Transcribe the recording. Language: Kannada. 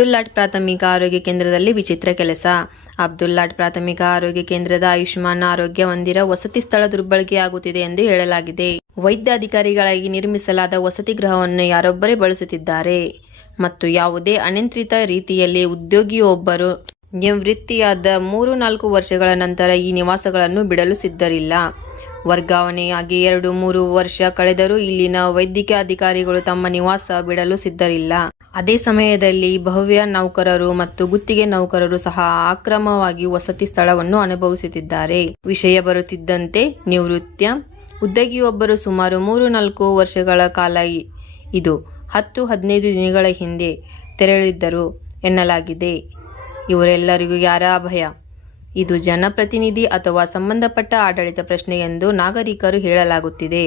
ಅಬ್ದುಲ್ಲಾಟ್ ಪ್ರಾಥಮಿಕ ಆರೋಗ್ಯ ಕೇಂದ್ರದಲ್ಲಿ ವಿಚಿತ್ರ ಕೆಲಸ. ಅಬ್ದುಲ್ಲಾಟ್ ಪ್ರಾಥಮಿಕ ಆರೋಗ್ಯ ಕೇಂದ್ರದ ಆಯುಷ್ಮಾನ್ ಆರೋಗ್ಯ ಹೊಂದಿರ ವಸತಿ ಸ್ಥಳ ದುರ್ಬಳಕೆಯಾಗುತ್ತಿದೆ ಎಂದು ಹೇಳಲಾಗಿದೆ. ವೈದ್ಯ ಅಧಿಕಾರಿಗಳಾಗಿ ನಿರ್ಮಿಸಲಾದ ವಸತಿ ಗೃಹವನ್ನು ಯಾರೊಬ್ಬರೇ ಬಳಸುತ್ತಿದ್ದಾರೆ. ಮತ್ತು ಯಾವುದೇ ಅನಿಯಂತ್ರಿತ ರೀತಿಯಲ್ಲಿ ಉದ್ಯೋಗಿಯೊಬ್ಬರು ನಿವೃತ್ತಿಯಾದ ಮೂರು ನಾಲ್ಕು ವರ್ಷಗಳ ನಂತರ ಈ ನಿವಾಸಗಳನ್ನು ಬಿಡಲು ಸಿದ್ಧರಿಲ್ಲ. ವರ್ಗಾವಣೆಯಾಗಿ ಎರಡು ಮೂರು ವರ್ಷ ಕಳೆದರೂ ಇಲ್ಲಿನ ವೈದ್ಯಕೀಯ ಅಧಿಕಾರಿಗಳು ತಮ್ಮ ನಿವಾಸ ಬಿಡಲು ಸಿದ್ಧರಿಲ್ಲ. ಅದೇ ಸಮಯದಲ್ಲಿ ಭವ್ಯ ನೌಕರರು ಮತ್ತು ಗುತ್ತಿಗೆ ನೌಕರರು ಸಹ ಅಕ್ರಮವಾಗಿ ವಸತಿ ಸ್ಥಳವನ್ನು ಅನುಭವಿಸುತ್ತಿದ್ದಾರೆ. ವಿಷಯ ಬರುತ್ತಿದ್ದಂತೆ ನಿವೃತ್ತ ಉದ್ಯೋಗಿಯೊಬ್ಬರು ಸುಮಾರು ಮೂರು ನಾಲ್ಕು ವರ್ಷಗಳ ಕಾಲ ಇದು ಹತ್ತು, ಹದಿನೈದು ದಿನಗಳ ಹಿಂದೆ ತೆರಳಿದ್ದರು ಎನ್ನಲಾಗಿದೆ. ಇವರೆಲ್ಲರಿಗೂ ಯಾರ ಭಯ ಇದು ಜನಪ್ರತಿನಿಧಿ ಅಥವಾ ಸಂಬಂಧಪಟ್ಟ ಆಡಳಿತ ಪ್ರಶ್ನೆ ಎಂದು ನಾಗರಿಕರು ಹೇಳಲಾಗುತ್ತಿದೆ.